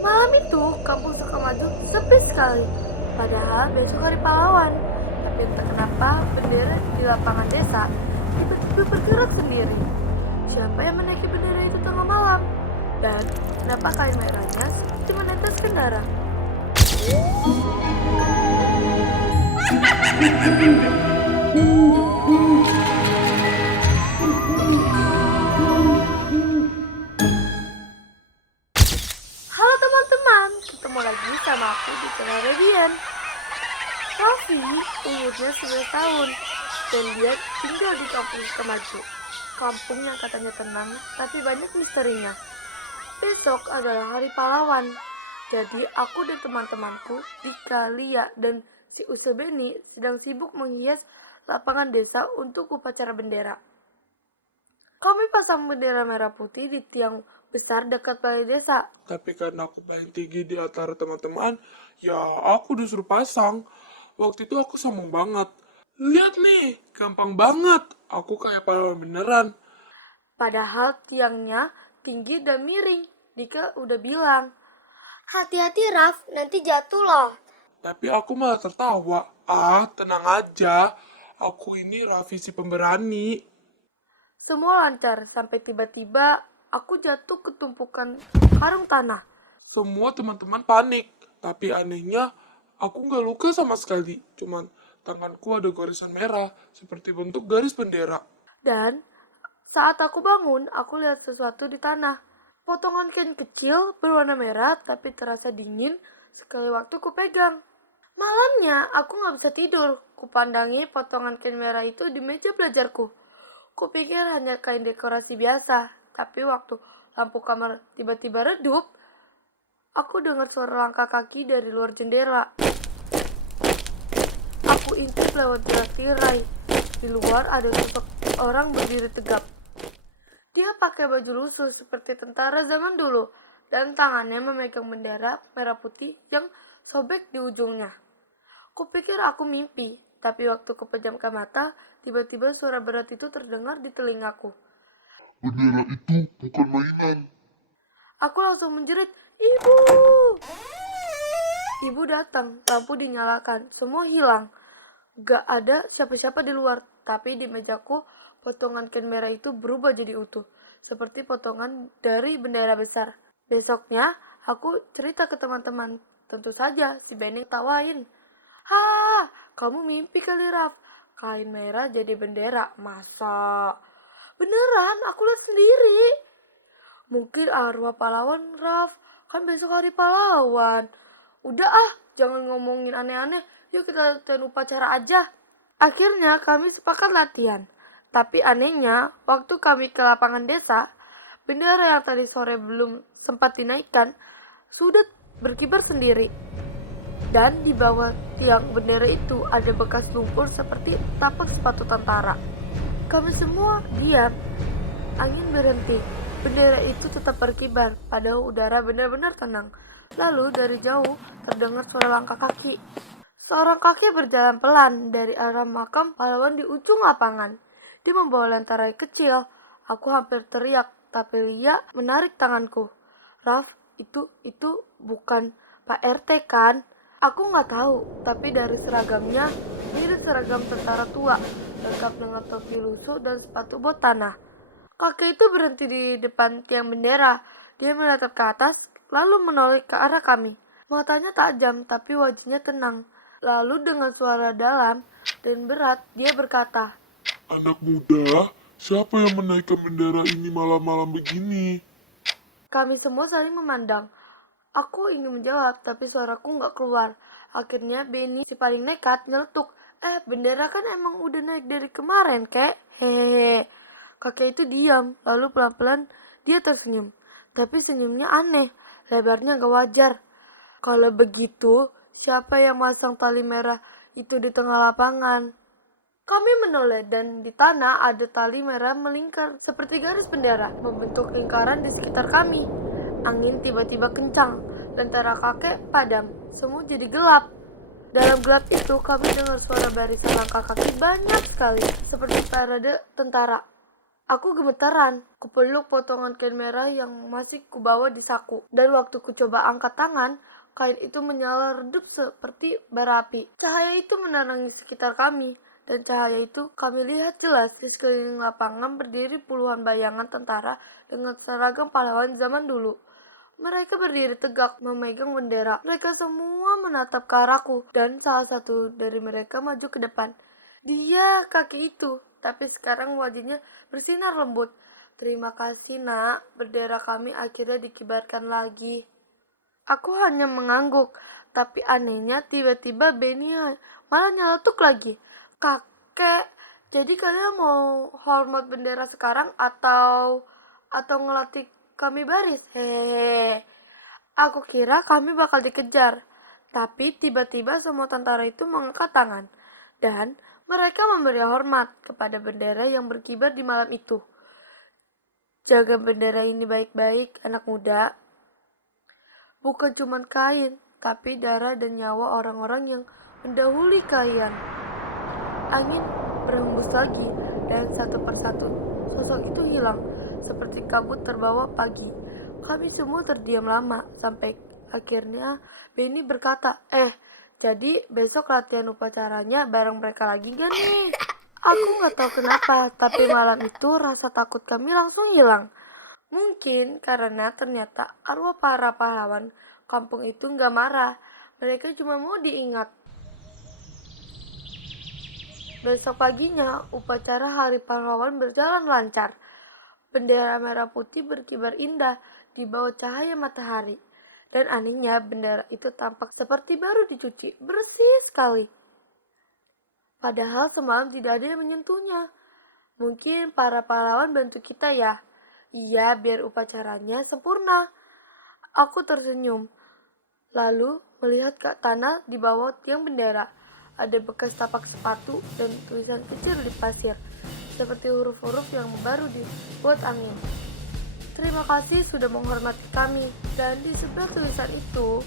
Malam itu, kampung Sukamaju sepi sekali. Padahal besok hari pahlawan. Tapi entah kenapa bendera di lapangan desa tiba-tiba bergerak sendiri. Siapa yang menaiki bendera itu tengah malam? Dan kenapa kain merahnya seperti meneteskan darah? Halo teman-teman, ketemu lagi sama aku di channel Radian. Raffi umurnya 11 tahun dan dia tinggal di kampung Sukamaju. Kampung yang katanya tenang tapi banyak misterinya. Besok adalah hari pahlawan. Jadi aku dan teman-temanku, Dika, Lia, dan si Usil Beni sedang sibuk menghias lapangan desa untuk upacara bendera. Kami pasang bendera merah putih di tiang besar dekat balai desa. Tapi karena aku paling tinggi di antara teman-teman, ya aku disuruh pasang. Waktu itu aku sombong banget. Lihat nih, gampang banget. Aku kayak pahlawan beneran. Padahal tiangnya tinggi dan miring. Dika udah bilang, Hati-hati Raf, nanti jatuh loh. Tapi aku malah tertawa. Ah, tenang aja. Aku ini Raffi si pemberani. semua lancar sampai tiba-tiba aku jatuh ke tumpukan karung tanah. Semua teman-teman panik. Tapi anehnya, aku nggak luka sama sekali. Cuman tanganku ada garisan merah, seperti bentuk garis bendera. Dan saat aku bangun, aku lihat sesuatu di tanah. Potongan kain kecil berwarna merah tapi terasa dingin sekali waktu kupegang. Malamnya aku nggak bisa tidur. Kupandangi potongan kain merah itu di meja belajarku. Kupikir hanya kain dekorasi biasa. Tapi waktu lampu kamar tiba-tiba redup, aku dengar suara langkah kaki dari luar jendela. Aku intip lewat tirai. Di luar ada sosok orang berdiri tegap. Dia pakai baju lusuh seperti tentara zaman dulu dan tangannya memegang bendera merah putih yang sobek di ujungnya. Kupikir aku mimpi, tapi waktu kupejamkan mata, tiba-tiba suara berat itu terdengar di telingaku. Bendera itu bukan mainan. Aku langsung menjerit, "Ibu!" Ibu datang, lampu dinyalakan, semua hilang. Gak ada siapa-siapa di luar, tapi di mejaku potongan kain merah itu berubah jadi utuh, seperti potongan dari bendera besar. Besoknya, aku cerita ke teman-teman. Tentu saja, si Bening tawain. "Hah, kamu mimpi kali, Raf. Kain merah jadi bendera, masa?" "Beneran, aku lihat sendiri." "Mungkin arwah pahlawan, Raf. Kan besok hari pahlawan." "Udah ah, jangan ngomongin aneh-aneh. Yuk kita latihan upacara aja." Akhirnya kami sepakat latihan. Tapi anehnya, waktu kami ke lapangan desa, bendera yang tadi sore belum sempat dinaikkan sudah berkibar sendiri. Dan di bawah tiang bendera itu ada bekas lumpur seperti tapak sepatu tentara. Kami semua diam. Angin berhenti. Bendera itu tetap berkibar, padahal udara benar-benar tenang. Lalu dari jauh terdengar suara langkah kaki. Seorang kakek berjalan pelan dari arah makam pahlawan di ujung lapangan. Dia membawa lentera kecil. Aku hampir teriak, tapi Lia menarik tanganku. "Raf, itu bukan Pak RT kan?" Aku nggak tahu, tapi dari seragamnya mirip seragam tentara tua, lengkap dengan topi lusuh dan sepatu bot tanah. Kakek itu berhenti di depan tiang bendera. Dia menatap ke atas, lalu menoleh ke arah kami. Matanya tajam, tapi wajahnya tenang. Lalu dengan suara dalam dan berat, dia berkata, Anak muda, siapa yang menaikkan bendera ini malam-malam begini? Kami semua saling memandang. Aku ingin menjawab, tapi suaraku nggak keluar. Akhirnya Benny, si paling nekat, nyeletuk. Bendera kan emang udah naik dari kemarin, kek. Hehehe. Kakek itu diam, lalu pelan-pelan dia tersenyum. Tapi senyumnya aneh, lebarnya gak wajar. Kalau begitu, siapa yang masang tali merah itu di tengah lapangan? Kami menoleh dan di tanah ada tali merah melingkar seperti garis bendera, membentuk lingkaran di sekitar kami. Angin tiba-tiba kencang, lentera kakek padam, semua jadi gelap. Dalam gelap itu kami dengar suara barisan langkah kaki banyak sekali, seperti parade tentara. Aku gemetaran, kupeluk potongan kain merah yang masih kubawa di saku. Dan waktu ku coba angkat tangan, kain itu menyala redup seperti bara api. Cahaya itu menerangi sekitar kami, dan cahaya itu kami lihat jelas. Di sekeliling lapangan berdiri puluhan bayangan tentara dengan seragam pahlawan zaman dulu. Mereka berdiri tegak, memegang bendera. Mereka semua menatap ke arahku, dan salah satu dari mereka maju ke depan. Dia kakek itu, tapi sekarang wajahnya bersinar lembut. Terima kasih nak, bendera kami akhirnya dikibarkan lagi. Aku hanya mengangguk, tapi anehnya tiba-tiba Benny malah nyeletuk lagi. Kakek, jadi kalian mau hormat bendera sekarang atau ngelatih kami baris? Hehehe. Aku kira kami bakal dikejar, tapi tiba-tiba semua tentara itu mengangkat tangan dan mereka memberi hormat kepada bendera yang berkibar di malam itu. Jaga bendera ini baik-baik, anak muda. Bukan cuma kain, tapi darah dan nyawa orang-orang yang mendahului kalian. Angin berhembus lagi, dan satu persatu sosok itu hilang, seperti kabut terbawa pagi. Kami semua terdiam lama, sampai akhirnya Benny berkata, jadi besok latihan upacaranya bareng mereka lagi gak nih? Aku gak tahu kenapa, tapi malam itu rasa takut kami langsung hilang. Mungkin karena ternyata arwah para pahlawan kampung itu gak marah. Mereka cuma mau diingat. Besok paginya, upacara Hari Pahlawan berjalan lancar. Bendera merah putih berkibar indah di bawah cahaya matahari. Dan anehnya bendera itu tampak seperti baru dicuci, bersih sekali. Padahal semalam tidak ada yang menyentuhnya. Mungkin para pahlawan bantu kita ya. Iya, biar upacaranya sempurna. Aku tersenyum, lalu melihat ke tanah di bawah tiang bendera. Ada bekas tapak sepatu dan tulisan kecil di pasir, seperti huruf-huruf yang baru dibuat angin. Terima kasih sudah menghormati kami. Dan di sebelah tulisan itu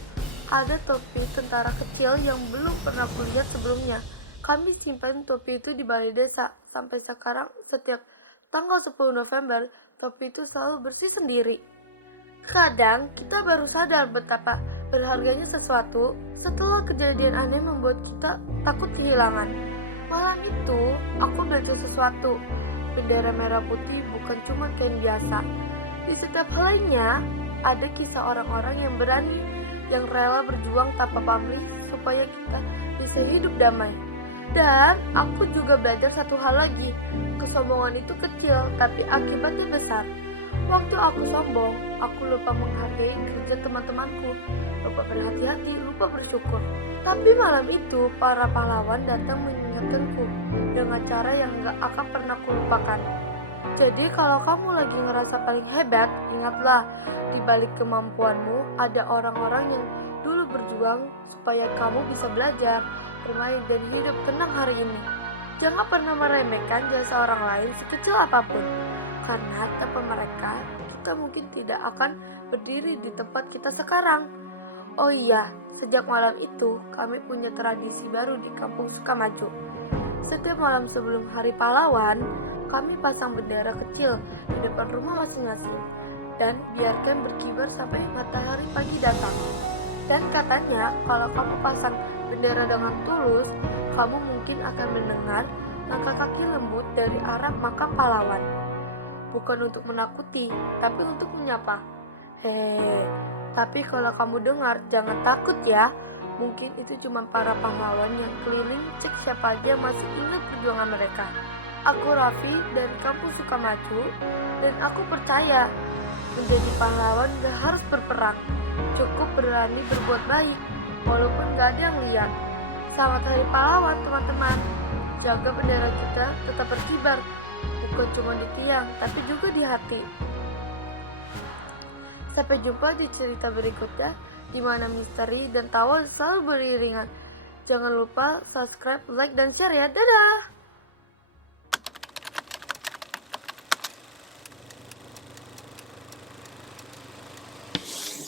ada topi tentara kecil yang belum pernah kulihat sebelumnya. Kami simpan topi itu di balai desa. Sampai sekarang setiap tanggal 10 November topi itu selalu bersih sendiri. Kadang kita baru sadar betapa berharganya sesuatu setelah kejadian aneh membuat kita takut kehilangan. Malam itu aku belajar sesuatu. Bendera merah putih bukan cuma kain biasa. Di setiap helainya ada kisah orang-orang yang berani, yang rela berjuang tanpa pamrih supaya kita bisa hidup damai. Dan aku juga belajar satu hal lagi, kesombongan itu kecil tapi akibatnya besar. Waktu aku sombong, aku lupa menghargai kerja teman-temanku, lupa berhati-hati, lupa bersyukur. Tapi malam itu para pahlawan datang mengingatkanku dengan cara yang gak akan pernah kulupakan. Jadi kalau kamu lagi ngerasa paling hebat, ingatlah, di balik kemampuanmu ada orang-orang yang dulu berjuang supaya kamu bisa belajar, bermain, dan hidup tenang hari ini. Jangan pernah meremehkan jasa orang lain sekecil apapun, karena tanpa mereka, kita mungkin tidak akan berdiri di tempat kita sekarang. Oh iya, sejak malam itu, kami punya tradisi baru di kampung Sukamaju. Setiap malam sebelum Hari Pahlawan, kami pasang bendera kecil di depan rumah masing-masing dan biarkan berkibar sampai matahari pagi datang. Dan katanya kalau kamu pasang bendera dengan tulus, kamu mungkin akan mendengar langkah kaki lembut dari arah makam pahlawan. Bukan untuk menakuti, tapi untuk menyapa. Hehehe, tapi kalau kamu dengar, jangan takut ya. Mungkin itu cuma para pahlawan yang keliling cek siapa aja masih ingat perjuangan mereka. Aku Raffi dari kampung Sukamaju, dan aku percaya menjadi pahlawan gak harus berperang. Cukup berani berbuat baik, walaupun gak ada yang lihat. Selamat Hari Pahlawan teman-teman. Jaga bendera kita tetap berkibar, bukan cuma di tiang, tapi juga di hati. Sampai jumpa di cerita berikutnya, di mana misteri dan tawa selalu beriringan. Jangan lupa subscribe, like, dan share ya. Dadah!